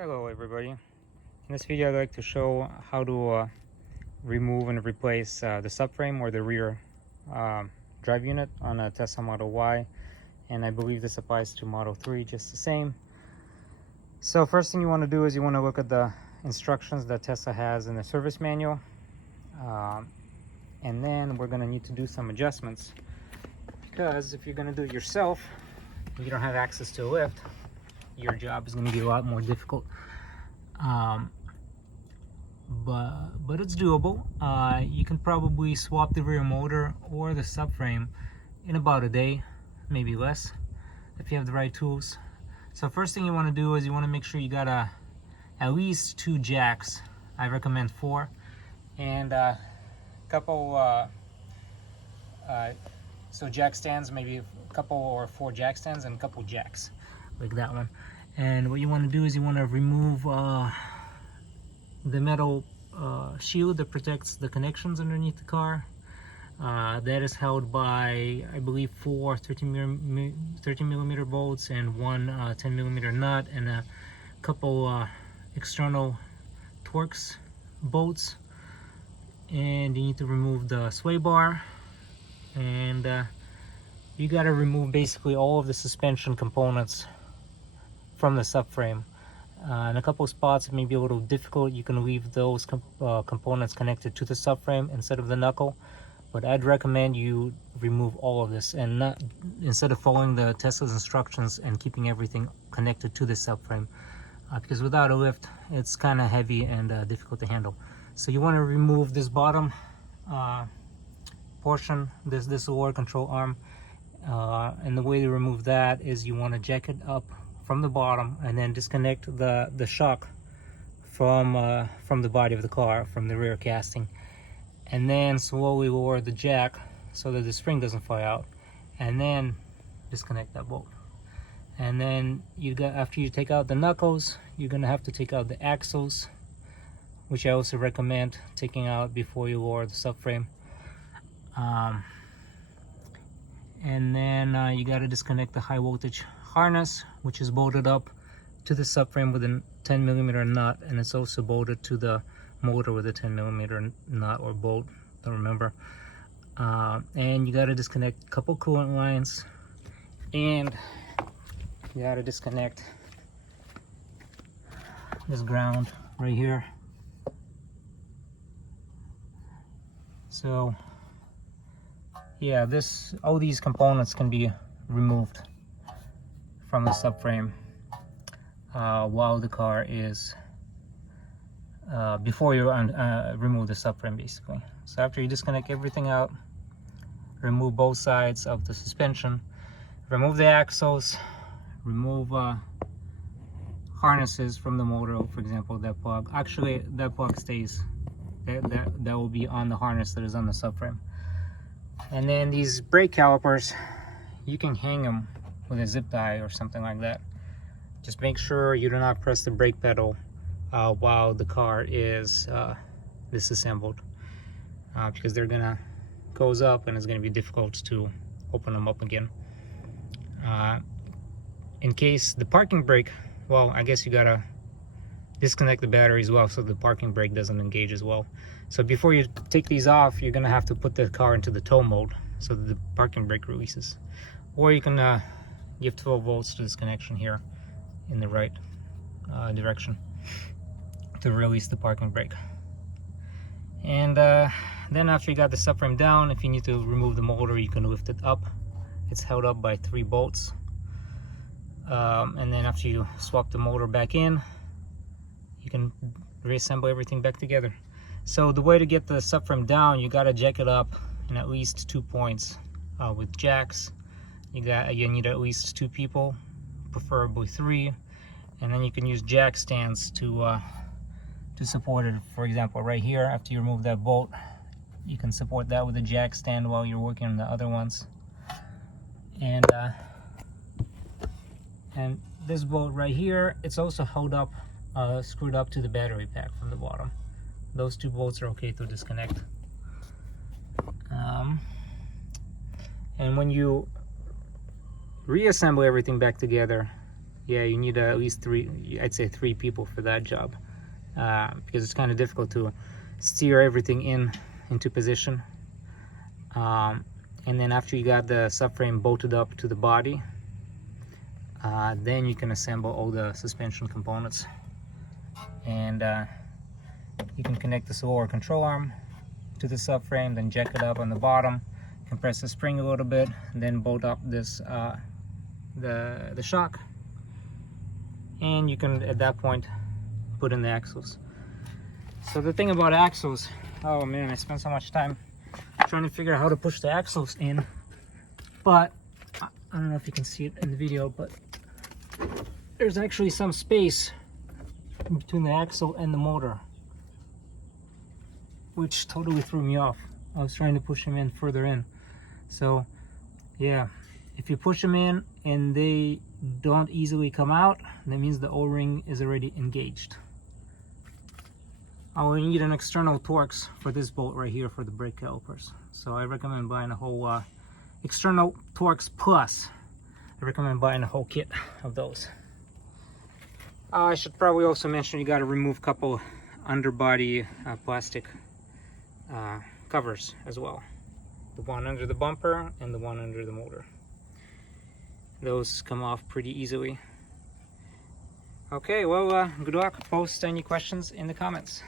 Hello everybody. In this video I'd like to show how to remove and replace the subframe or the rear drive unit on a Tesla Model Y, and I believe this applies to Model 3 just the same. So first thing you want to do is you want to look at the instructions that Tesla has in the service manual, and then we're going to need to do some adjustments, because if you're going to do it yourself, you don't have access to a lift, your job is going to be a lot more difficult. But it's doable. You can probably swap the rear motor or the subframe in about a day, maybe less, if you have the right tools. So first thing you want to do is you want to make sure you got at least 2 jacks. I recommend 4, and a couple so jack stands, maybe a couple or 4 jack stands and a couple jacks like that one. And what you want to do is you want to remove the metal shield that protects the connections underneath the car. That is held by, I believe, 4 13 millimeter bolts and 1 10 millimeter nut and a couple external Torx bolts. And you need to remove the sway bar, and you got to remove basically all of the suspension components from the subframe. In a couple of spots it may be a little difficult. You can leave those components connected to the subframe instead of the knuckle, but I'd recommend you remove all of this, and not, instead of following the Tesla's instructions and keeping everything connected to the subframe, because without a lift it's kind of heavy and difficult to handle. So you want to remove this bottom portion, this lower control arm, and the way to remove that is you want to jack it up from the bottom and then disconnect the shock from the body of the car, from the rear casting, and then slowly lower the jack so that the spring doesn't fly out, and then disconnect that bolt. And then after you take out the knuckles, you're gonna have to take out the axles, which I also recommend taking out before you lower the subframe. And then you got to disconnect the high voltage harness, which is bolted up to the subframe with a 10 millimeter nut, and it's also bolted to the motor with a 10 millimeter nut or bolt, don't remember. And you got to disconnect a couple coolant lines, and you got to disconnect this ground right here. So yeah, all these components can be removed from the subframe while the car is before you remove the subframe, basically. So after you disconnect everything out, remove both sides of the suspension, remove the axles, remove harnesses from the motor, for example, that plug. Actually, that plug stays. That will be on the harness that is on the subframe. And then these brake calipers, you can hang them with a zip tie or something like that. Just make sure you do not press the brake pedal while the car is disassembled, because they're gonna goes up and it's gonna be difficult to open them up again. In case the parking brake, well, I guess you gotta disconnect the battery as well so the parking brake doesn't engage as well. So before you take these off, you're gonna have to put the car into the tow mode so that the parking brake releases. Or you can give 12 volts to this connection here in the right direction to release the parking brake. And then after you got the subframe down, if you need to remove the motor, you can lift it up. It's held up by 3 bolts. And then after you swap the motor back in, you can reassemble everything back together. So the way to get the subframe down, you gotta jack it up in at least 2 points with jacks. You need at least 2 people, preferably 3, and then you can use jack stands to support it. For example, right here, after you remove that bolt, you can support that with a jack stand while you're working on the other ones. And this bolt right here, it's also held up, screwed up to the battery pack from the bottom. Those 2 bolts are okay to disconnect. And when you reassemble everything back together, yeah, you need at least 3, I'd say 3 people for that job, because it's kind of difficult to steer everything into position. And then after you got the subframe bolted up to the body, then you can assemble all the suspension components, and you can connect this lower control arm to the subframe, then jack it up on the bottom, compress the spring a little bit, and then bolt up this the shock, and you can at that point put in the axles. So the thing about axles, oh man, I spent so much time trying to figure out how to push the axles in, but I don't know if you can see it in the video, but there's actually some space between the axle and the motor, which totally threw me off. I was trying to push them in further in. So yeah, if you push them in and they don't easily come out, that means the O-ring is already engaged. I will need an external Torx for this bolt right here for the brake calipers. So I recommend buying a whole external Torx plus. I recommend buying a whole kit of those. I should probably also mention you got to remove a couple underbody plastic covers as well. The one under the bumper and the one under the motor. Those come off pretty easily. Okay, well, good luck. Post any questions in the comments.